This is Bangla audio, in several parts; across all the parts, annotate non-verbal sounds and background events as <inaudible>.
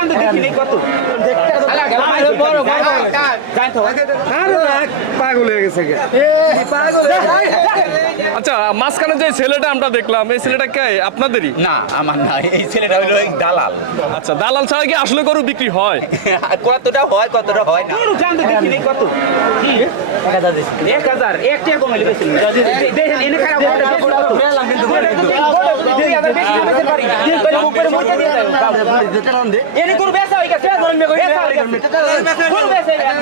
জানতে দেখিনি কত। পাগল হয়ে গেছে। গে। আচ্ছা মাঝখানে যে ছেলেটা আমরা দেখলাম এই ছেলেটা কে? আপনাদেরই? না আমার না এই ছেলেটা হলো দালাল। আচ্ছা দালাল ছাড়া কি আসলে গরু বিক্রি হয়? কতটা হয় কতটা হয় না। কত। এক হাজার এক টাকা কমে বেশি দেখেন এনে খারাপ এনে কোনো বেচা হয়ে গেছে বেচা হয়ে গেছে কোনো বেচা হয়ে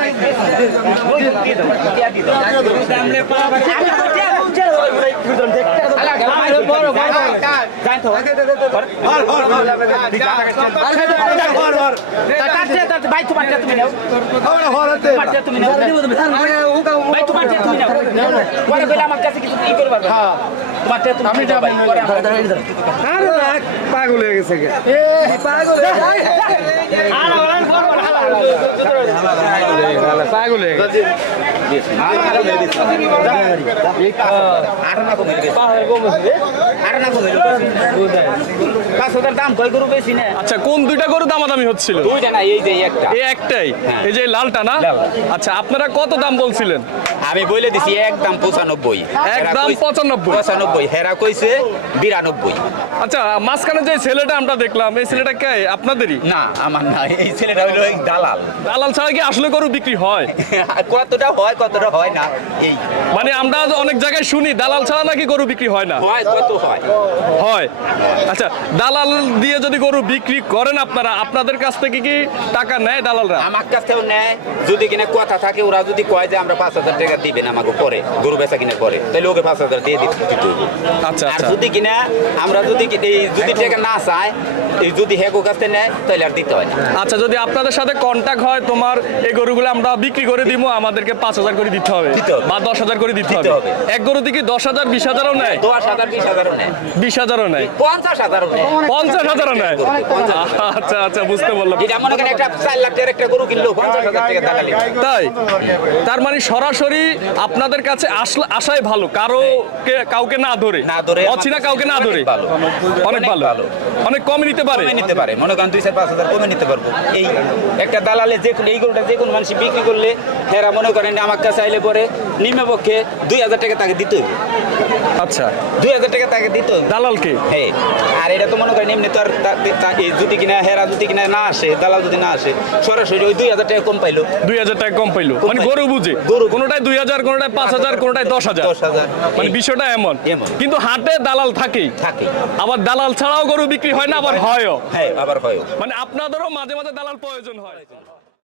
ভাই তোমার তুমি নাও তুমি নাও ভাই তোমার তুমি নাও পরে বলে আমার কাছে কিছু ই করবে তোমার তুমি যাও ভাই আরে না, পাগল হয়ে গেছে গে। পাগল হয়ে গেছে পাঁচ হাজার দাম কয় গরু বেশি না। আচ্ছা কোন দুইটা গরু দামাদামি হচ্ছিল? এই যে একটা। এই একটাই? হ্যাঁ। এই যে লালটা না? আচ্ছা আপনারা কত দাম বলছিলেন? আমি বলে দিছি একদম পঁচানব্বই। একদম পঁচানব্বই। পঁচানব্বই। হেরা কইছে বিরানব্বই। আচ্ছা মাঝখানে যে ছেলেটা আমরা দেখলাম এই ছেলেটা কে? আপনাদেরই? না আমার না এই ছেলেটা হলো দালাল। দালাল ছাড়া কি আসলে গরু বিক্রি হয়? <laughs> কতটা হয় কতটা হয় না এই। মানে আমরা অনেক জায়গায় শুনি দালাল ছাড়া নাকি গরু বিক্রি হয় না? হয় কত হয়। হয়। আচ্ছা দালাল দিয়ে যদি গরু বিক্রি করেন আপনারা আপনাদের কাছ থেকে কি টাকা নেয় দালালরা? আমার কাছ থেকেও নেয়। যদি কিনা কথা থাকে ওরা যদি কয় যে আমরা পাঁচ হাজার টাকা দিবেন আমাকে পরে গরু বেচা কিনে পরে তাহলে ওকে পাঁচ হাজার দিয়ে দিতে আচ্ছা আর আচ্ছা। যদি কিনা আমরা যদি এই যদি টাকা না চায় এই যদি হেগো কাছ নেয় তাহলে আর দিতে হয় না। আচ্ছা যদি আপনাদের সাথে কন্ট্যাক্ট হয় তোমার এই গরুগুলো আমরা বিক্রি করে দিব আমাদেরকে পাঁচ হাজার করে দিতে হবে। বা দশ হাজার করে দিতে হবে। এক গরু থেকে দশ হাজার বিশ হাজারও নেয়। দশ হাজার বিশ হাজারও নেয়। বিশ হাজারও নেয়। পঞ্চাশ হাজারও নেয়। পঞ্চাশ হাজারও নেয়। আচ্ছা আচ্ছা বুঝতে পারলাম মনে করেন একটা চার লাখ টাকার একটা গরু কিনলো পঞ্চাশ হাজার টাকা দালালি। তাই? তার মানে সরাসরি আপনাদের কাছে আসলে আসাই ভালো। কারও কাউকে না ধরে। না ধরে অচিনা কাউকে না ধরে। অনেক ভালো। অনেক অনেক ভালো। ভালো। অনেক কমে নিতে পারে। নিতে পারে। মনে করেন দুই চার পাঁচ হাজার কমে নিতে পারব। এই একটা দালালে যে কোনো এই গরুটা যে কোনো মানুষ বিক্রি করলে এরা মনে করেন আমার কাছে আইলে পরে নিম্ন পক্ষে দুই হাজার টাকা তাকে দিতে আচ্ছা। দুই হাজার টাকা তাকে দিতে দালালকে হ্যাঁ আর এটা তো মনে করেন এমনি তো আর যদি কিনা হেরা যদি কিনা না আসে দালাল যদি না আসে সরাসরি ওই দুই হাজার টাকা কম পাইলো। দুই হাজার টাকা কম পাইলো। মানে গরু বুঝে। গরু। কোনোটায় দুই হাজার কোনোটায় পাঁচ হাজার কোনোটায় দশ হাজার। দশ হাজার। মানে বিষয়টা এমন। এমন। কিন্তু হাটে দালাল থাকেই থাকে। আবার দালাল ছাড়াও গরু বিক্রি হয় না আবার হয়ও। হ্যাঁ আবার হয় মানে আপনাদেরও মাঝে মাঝে দালাল প্রয়োজন হয়।